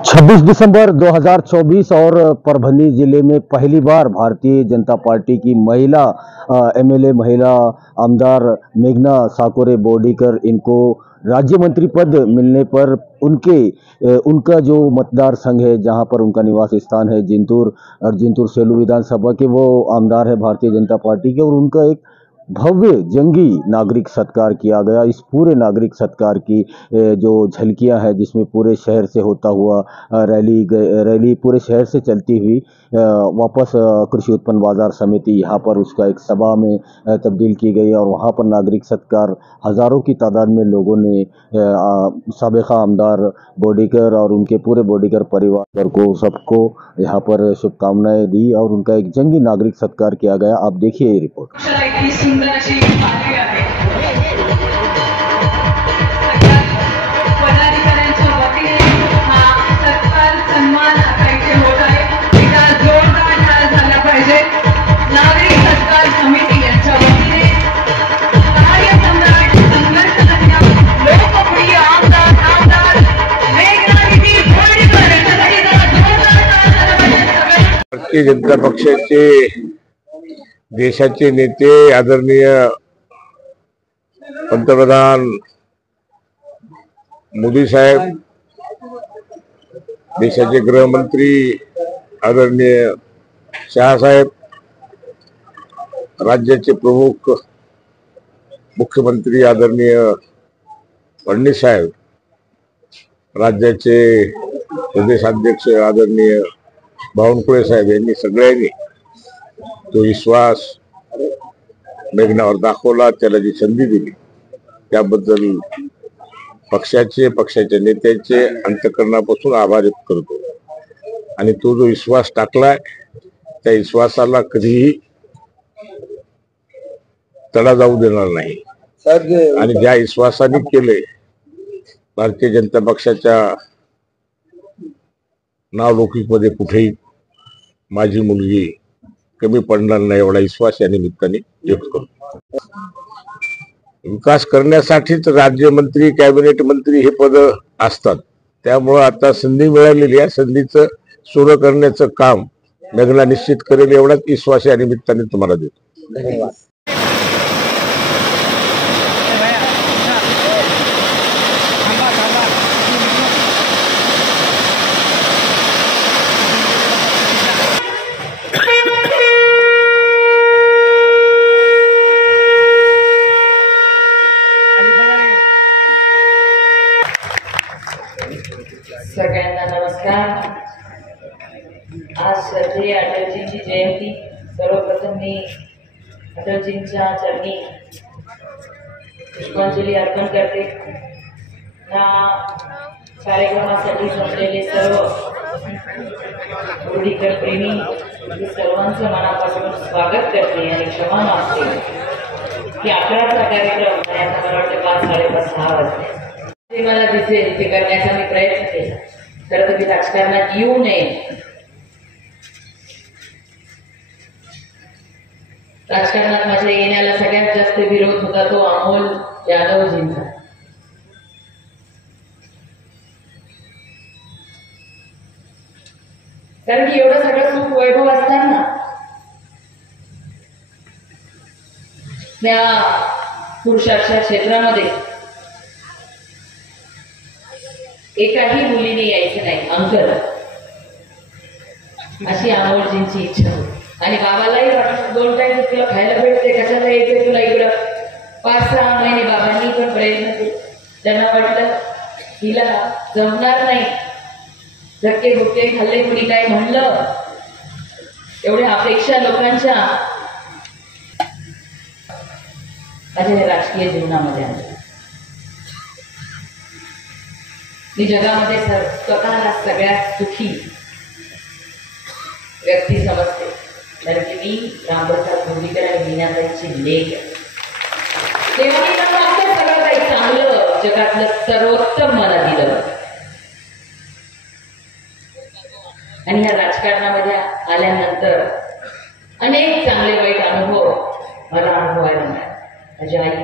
26 दिसंबर 2024 और परभनी जिले में पहली बार भारतीय जनता पार्टी की महिला एमएलए महिला आमदार मेघना साकोरे बोर्डीकर इनको राज्य मंत्री पद मिलने पर उनका जो मतदार संघ है, जहां पर उनका निवास स्थान है जिंतूर और जिंतूर सेलू विधानसभा के, वो आमदार है भारतीय जनता पार्टी के, और उनका एक भव्य जंगी नागरिक सत्कार किया गया। इस पूरे नागरिक सत्कार की जो झलकियां हैं, जिसमें पूरे शहर से होता हुआ रैली पूरे शहर से चलती हुई वापस कृषि उत्पन्न बाजार समिति यहाँ पर उसका एक सभा में तब्दील की गई, और वहाँ पर नागरिक सत्कार हजारों की तादाद में लोगों ने साबिका आमदार बोर्डीकर और उनके पूरे बोर्डीकर परिवार को सबको यहाँ पर शुभकामनाएं दी और उनका एक जंगी नागरिक सत्कार किया गया। आप देखिए ये रिपोर्ट। सुंदर अशी पालवी आहे। सगळ्या पदाधिकाऱ्यांच्या वतीने हा सत्कार सन्मान आता इथे होत आहे। एकदा जोरदार टाळ्या झाल्या पाहिजे। नागरिक सत्कार समिती यांच्या वतीने कार्यसम्राट संघर्ष करण्या लोकप्रिय आमदार मेघना बोर्डीकर यांच्यासाठी जोरदार टाळ्या झाल्या पाहिजे। भारतीय जनता पक्षाचे देशाचे नेते आदरणीय पंतप्रधान मोदी साहेब, देशाचे गृहमंत्री आदरणीय शाह साहेब, राज्याचे प्रमुख मुख्यमंत्री आदरणीय फडणवीस साहेब, राज्याचे प्रदेशाध्यक्ष आदरणीय बावनकुळे साहेब यांनी सगळ्यांनी तो विश्वास मेघनावर दाखवला, त्याला जी संधी दिली त्याबद्दल पक्षाच्या नेत्यांचे अंतःकरणापासून आभार व्यक्त करतो। आणि तो जो विश्वास टाकलाय त्या विश्वासाला कधीही तडा जाऊ देणार नाही। आणि ज्या विश्वासाने केले भारतीय जनता पक्षाच्या नावलौकिकमध्ये कुठेही माझी मुलगी कमी पडणार नाही एवढा विश्वास या निमित्ताने व्यक्त करतो। विकास करण्यासाठीच राज्यमंत्री कॅबिनेट मंत्री हे पद असतात, त्यामुळे आता संधी मिळालेली आहे, संधीचं सुरू करण्याचं काम मेघना निश्चित करेल एवढाच विश्वास या निमित्ताने तुम्हाला देतो। धन्यवाद। सगळ्यांना नमस्कार। आज श्रद्धेय अटलजींची जयंती। सर्वप्रथम मी अटलजींच्या चरणी पुष्पांजली अर्पण करते। या कार्यक्रमासाठी जमलेले सर्व बोर्डीकर प्रेमी सर्वांचं मनापासून स्वागत करते आणि क्षमा मागते की अकराचा कार्यक्रम आणि आता मला वाटतं 5-6:30 वाजले ते मला दिसेल ते करण्याचा मी प्रयत्न केला। खरं तर मी राजकारणात येऊ नये, राजकारणात माझ्या येण्याला सगळ्यात जास्त विरोध होता तो अमोल यादवजींचा। कारण की एवढं सगळं सुख वैभव असताना त्या पुरुषाच्या क्षेत्रामध्ये एकाही मुलीने यायचं नाही अंकल, अशी अमोलजींची इच्छा होती। आणि बाबालाही वाटत 2 टाइम तुला खायला भेटते, कशाला यायचंय तुला इकडं। 5-6 महिने बाबांनी पण प्रयत्न केले, त्यांना वाटलं हिला जमणार नाही, धक्के बुक्के खाल्ले, कुणी काय म्हणलं, एवढ्या अपेक्षा लोकांच्या माझ्या राजकीय जीवनामध्ये आल्या। मी जगामध्ये स्वतःला सगळ्यात सुखी व्यक्ती समजते, कारण की मी रामप्रसाद बोर्डीकर आणि मीनाताईंची लेक आहे। देवाने मला सगळं काही चांगलं जगातलं सर्वोत्तम मला दिलं आणि ह्या राजकारणामध्ये आल्यानंतर अनेक चांगले वाईट अनुभव मला अनुभवायला मिळाले। माझी आई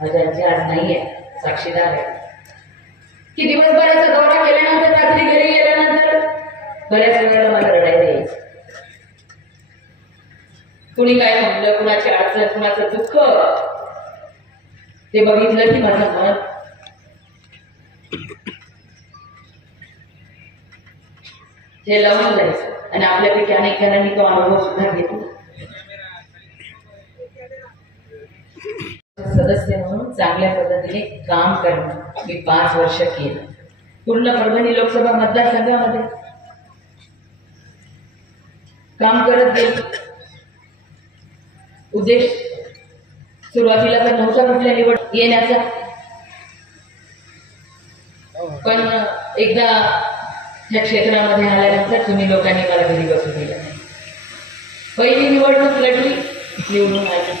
माझ्या आजी आज नाहीये, साक्षीदार आहे। की दिवसभराचा दौरा केल्यानंतर रात्री घरी गेल्यानंतर बऱ्याच वेळेला मला रडायला यायचं. कुणी काय म्हणलं, कुणाची अडचण, कुणाचं दुःख ते बघितलं की माझं मन हे लावून जायचं. आणि आपल्यापैकी अनेक जणांनी तो अनुभव सुद्धा घेतला. सदस्य म्हणून चांगल्या पद्धतीने काम करणं मी 5 वर्ष केलं. पूर्ण परभणी लोकसभा मतदारसंघामध्ये काम करत गेलो. उद्देश सुरुवातीला तर नव्हता कुठल्या निवड येण्याचा, पण एकदा या क्षेत्रामध्ये आल्यानंतर तुम्ही लोकांनी मला घरी बसू दिलं नाही. पहिली निवडणूक लढली, निवडून आली.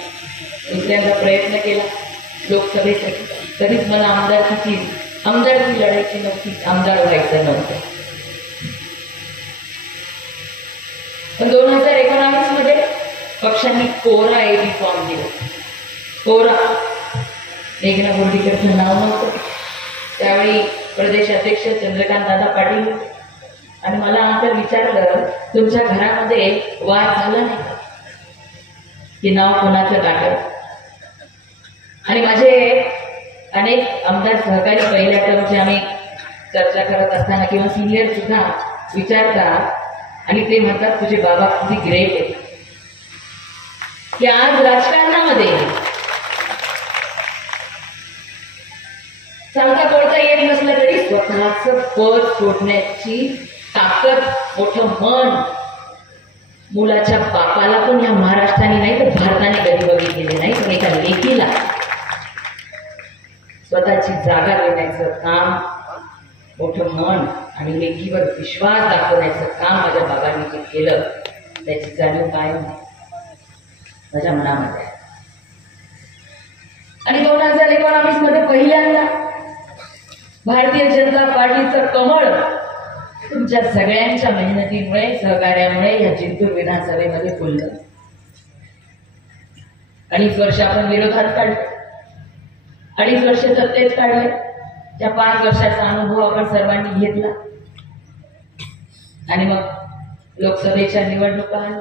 दुसऱ्यांदा प्रयत्न केला लोकसभेसाठी, तरीच मला आमदारकी लढायची नव्हती, आमदार व्हायचं नव्हतं. पण 2019 मध्ये पक्षांनी कोरा एबी फॉर्म दिला. कोरा मेघना बोर्डीकरचं नाव नव्हतं. त्यावेळी प्रदेश अध्यक्ष चंद्रकांत दादा पाटील आणि मला नंतर विचारलं, तुमच्या घरामध्ये वाद झाला नाही की नाव कोणाचं टाकायचं? आणि माझे अनेक आमदार सहकारी पहिल्या टर्मचे आम्ही चर्चा करत असताना किंवा सिनियर सुद्धा विचारतात आणि ते म्हणतात, तुझे बाबा किती ग्रेट आहे की आज राजकारणामध्ये सांगता बोलता येत नसलं तरी स्वतःचं पद सोडण्याची ताकद, मोठं मन मुलाच्या बापाला पण या महाराष्ट्राने नाही तर भारताने कधी बघितलेले नाही. पण एका लेकीला स्वतःची जागा देण्याचं काम, मोठं मन आणि लेकीवर विश्वास दाखवण्याचं काम माझ्या बाबांनी जे केलं त्याची जाणीव कायम माझ्या मनामध्ये आहे. आणि 2019 मध्ये पहिल्यांदा भारतीय जनता पार्टीचं कमळ तुमच्या सगळ्यांच्या मेहनतीमुळे, सहकार्यामुळे या जिंतूर विधानसभेमध्ये फुललं. 2.5 वर्ष आपण विरोधात काढले, 2.5 वर्ष सत्तेत काढले. त्या 5 वर्षाचा अनुभव आपण सर्वांनी घेतला. आणि मग लोकसभेच्या निवडणुका आल्या.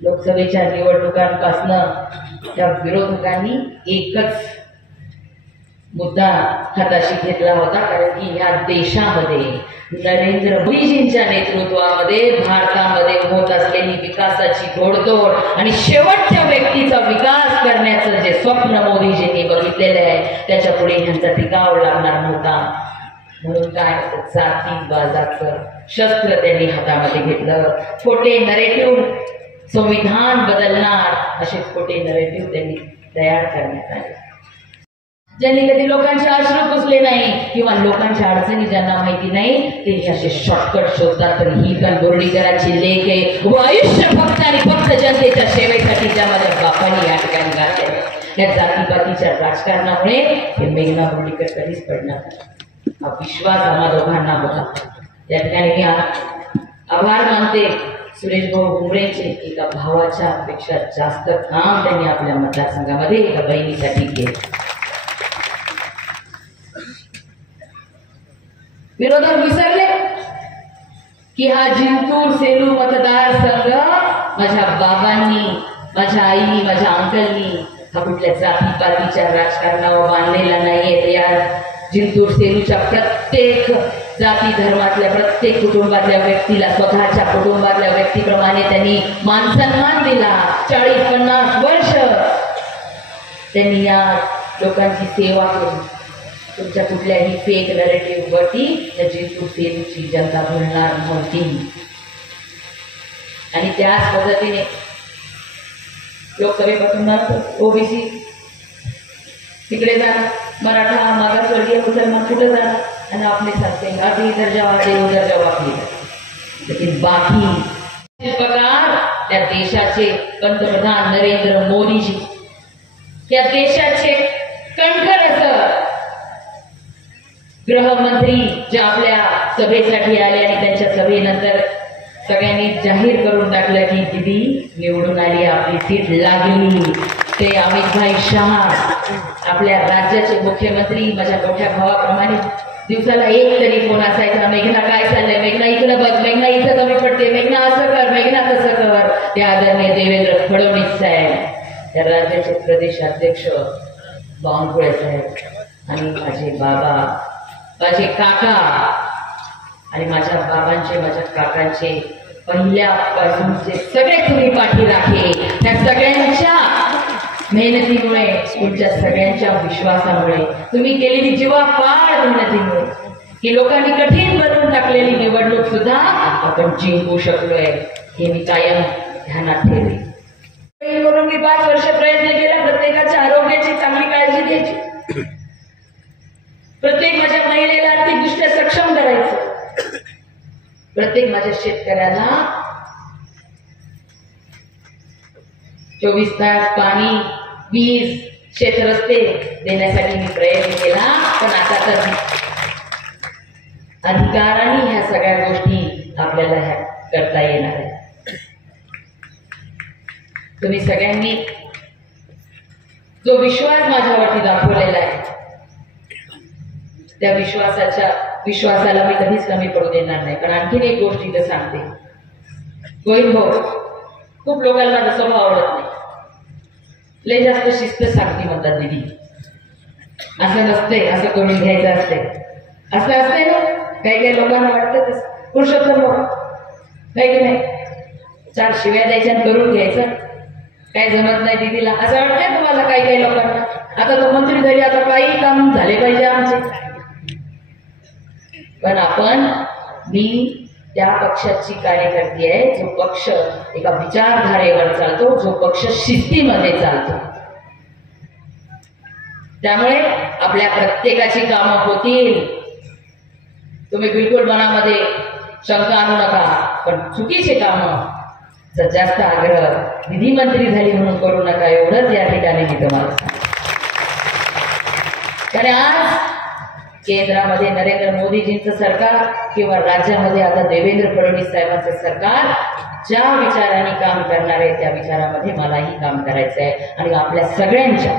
लोकसभेच्या निवडणुकांपासनं त्या विरोधकांनी एकच मुद्दा हाताशी घेतला होता, कारण की ह्या देशामध्ये नरेंद्र मोदीजींच्या नेतृत्वामध्ये भारतामध्ये होत असलेली विकासाची घोडदौड आणि शेवटच्या व्यक्तीचा विकास करण्याचं जे स्वप्न मोदीजींनी बघितलेलं आहे त्याच्या पुढे ह्यांचा टिकाव लागणार नव्हता. म्हणून काय, जातीवादाचं शस्त्र त्यांनी हातामध्ये घेतलं. खोटे नरेटिव्ह, संविधान बदलणार असे खोटे नरेटिव्ह त्यांनी तयार करण्यात आले. ज्यांनी कधी लोकांचे अश्रू पुसले नाही किंवा लोकांच्या अडचणी ज्यांना माहिती नाही ते असे शॉर्टकट शोधतात. तर ही तर बोर्डीकरांची लेख आहे व आयुष्य फक्त आणि फक्त जनतेच्या सेवेसाठी ज्या माझ्या बापांनी या ठिकाणी घातले. या जातीपातीच्या राजकारणामुळे हे मेघना बोर्डीकर कधीच पडणार नाही. हा विश्वास आम्हा दोघांना होता. या ठिकाणी मी आभार मानते सुरेश भाऊ घुमरेंचे. एका भावाच्या पेक्षा जास्त काम त्यांनी आपल्या मतदारसंघामध्ये एका बहिणीसाठी केलं. विरोधक विसरले की हा जिंतूर सेलू मतदारसंघ माझ्या बाबांनी, माझ्या आईनी, माझ्या अंकलनी हा कुठल्या जातीपातीच्या राजकारणावर बांधलेला नाहीये. तर या जिंतूर सेलूच्या प्रत्येक जाती धर्मातल्या प्रत्येक कुटुंबातल्या व्यक्तीला स्वतःच्या कुटुंबातल्या व्यक्तीप्रमाणे त्यांनी मानसन्मान दिला. 40-50 वर्ष त्यांनी या लोकांची सेवा केली. तुमच्या कुठल्याही फेक नरेटिव्ह वरती या जिंतूर सेलूची जनता भरणार नव्हती. आणि त्याच पद्धतीने लोकसभेपासून ओबीसी तिकडे जाणार, मराठा मागासवर्गीय मुसलमान कुठे जाणार आणि आपले सारखे आधी दर्जा देव दर्जा वापली. लेकिन बाकी प्रकार त्या देशाचे पंतप्रधान नरेंद्र मोदीजी, त्या देशाचे कणखर असं गृहमंत्री जे आपल्या सभेसाठी आले आणि त्यांच्या सभेनंतर सगळ्यांनी जाहीर करून टाकलं की दिदी निवडून आली, आपली सीट लागली. ते अमित भाई शहा आपल्या राज्याचे मुख्यमंत्री माझ्या मोठ्या भावाप्रमाणे दिवसाला एक तरी फोन असायचा, मेघना काय चाललंय, मेघना इकडं बघ, मेघना इथं कमी पडते, मेघना असं कर, मेघना तसं कर. ते आदरणीय देवेंद्र फडणवीस साहेब, त्या राज्याचे प्रदेश अध्यक्ष बावनकुळे साहेब आणि माझे बाबा, माझे काका आणि माझ्या बाबांचे, माझ्या काकांचे पहिल्यापासूनचे सगळे तुम्ही पाठी राखे. त्या सगळ्यांच्या मेहनतीमुळे, तुमच्या सगळ्यांच्या विश्वासामुळे, तुम्ही केलेली जीवापाड मेहनतीमुळे की लोकांनी कठीण बनवून टाकलेली निवडणूक सुद्धा आपण जिंकू शकलोय, हे मी कायम ध्यानात ठेवले. म्हणून मी 5 वर्ष प्रयत्न केला प्रत्येकाच्या आरोग्याची चांगली काळजी घ्यायची, प्रत्येक माझ्या महिलेला आर्थिकदृष्ट्या सक्षम करायचं, प्रत्येक माझ्या शेतकऱ्याला 24 तास पाणी, वीज, शेतरस्ते देण्यासाठी मी प्रयत्न केला. पण आता तर अधिकाराने ह्या सगळ्या गोष्टी आपल्याला ह्या करता येणार आहेत. तुम्ही सगळ्यांनी जो विश्वास माझ्यावरती दाखवलेला आहे, त्या विश्वासाला मी कधीच कमी पडू देणार नाही. पण आणखीन एक गोष्ट इथं सांगते, गोविंद भाऊ, खूप लोकांना माझा स्वभाव आवडत नाही, लय जास्त शिस्त सांगते म्हणतात दीदी, असं नसते, असं करून घ्यायचं असते, असं असते ना. काही लोकांना वाटतं पुरुषोत्तम भाऊ काही की नाही, 4 शिव्या द्यायच्या करून घ्यायचं, काय जमत नाही दीदीला, असं वाटतंय तुम्हाला काही लोकांना. आता तो मंत्री झाली, आता काही काम झाले पाहिजे आमचे. पण मी त्या पक्षाची कार्यकर्ती आहे, जो पक्ष एका विचारधारेवर चालतो, जो पक्ष शिस्तीमध्ये चालतो. त्यामुळे आपल्या प्रत्येकाची कामं होतील. तुम्ही बिलकुल मनामध्ये शंका आणू नका, पण चुकीचे कामं जास्त आग्रह निधी मंत्री झाली म्हणून करू नका, एवढंच या ठिकाणी मी तुम्हाला सांगतो. कारण आज केंद्रामध्ये नरेंद्र मोदीजींचं सरकार किंवा राज्यामध्ये आता देवेंद्र फडणवीस साहेबांचं सरकार ज्या विचाराने काम करणार आहे, त्या विचारामध्ये मलाही काम करायचं आहे. आणि आपल्या सगळ्यांच्या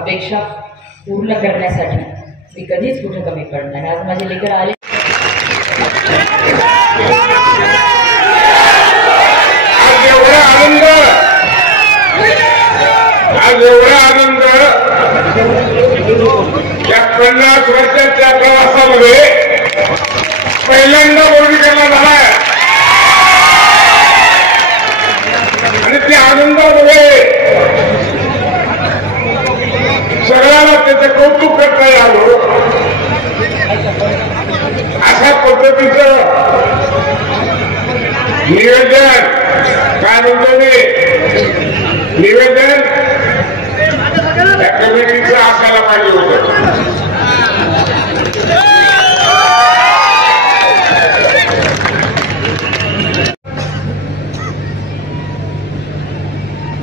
अपेक्षा पूर्ण करण्यासाठी मी कधीच कुठे कमी पडणार. आज माझे लेकर आले, आज एवढा आनंद या 50 वर्षाच्या प्रवासामध्ये पहिल्यांदा बोर्डीकरला झालाय. आणि त्या आनंदामध्ये सगळ्यांना त्याचं कौतुक करता यावं, अशा पद्धतीचं निवेदन, काय म्हणतो मी, निवेदन त्या कमिटीचं असायला पाहिजे होतं.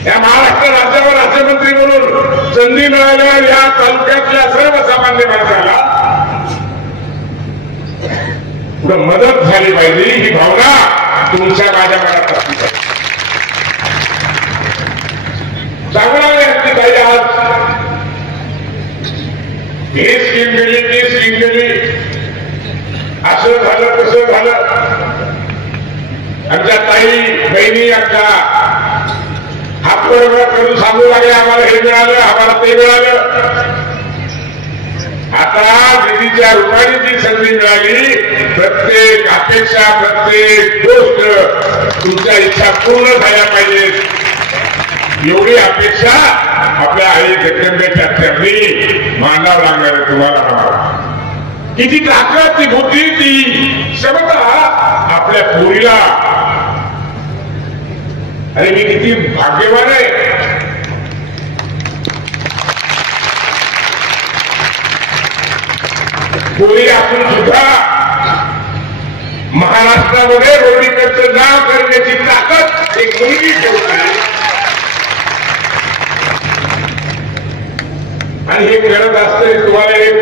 या महाराष्ट्र राज्यावर राज्यमंत्री म्हणून संधी मिळाल्यावर या तालुक्यातल्या सर्वसामान्य माणसाला पुढे मदत झाली पाहिजे, ही भावना तुमच्या माझ्या मनात असली पाहिजे. चांगला व्यक्ती काही आज हे स्कीम गेली, ती स्कीम गेली, असं झालं तसं झालं. आमच्या ताई बहिणी आमच्या हातवरवर करून सांगू लागले, आम्हाला हे मिळालं, आम्हाला ते मिळालं. आता निधीच्या रूपाने जी संधी मिळाली, प्रत्येक अपेक्षा, प्रत्येक गोष्ट तुमच्या इच्छा पूर्ण झाल्या पाहिजेत, एवढी अपेक्षा आपल्या आई जगदंबेच्या चरणी मानावं लागणार आहे तुम्हाला. किती ताकद, ती बुद्धी, ती क्षमता आपल्या पोरीला. अरे मी किती भाग्यवान आहे. पोरी असून सुद्धा महाराष्ट्रामध्ये रोडीकरचं नाव करण्याची ताकद एक मुलगी ठेवते. आणि हे करत असते. तुम्हाला एक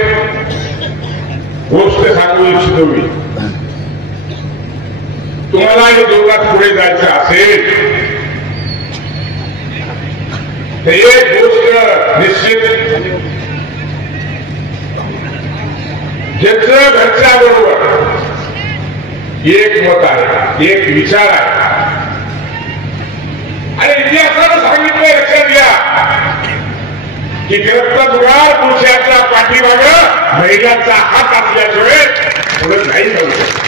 गोष्ट सांगू इच्छितो मी, तुम्हाला हे जीवनात पुढे जायचं असेल तर एक गोष्ट निश्चित ज्याचं घरच्या बरोबर एक मत आहे, एक विचार आहे. आणि इतिहासानं सांगितलं, लक्षात घ्या की कर्तबगार पुरुषाच्या पाठीमागं महिलांचा हात असल्याशिवाय पुढे नाही जाऊ शकत.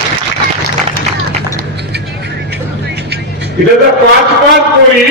इथं तर 5-5 पोरी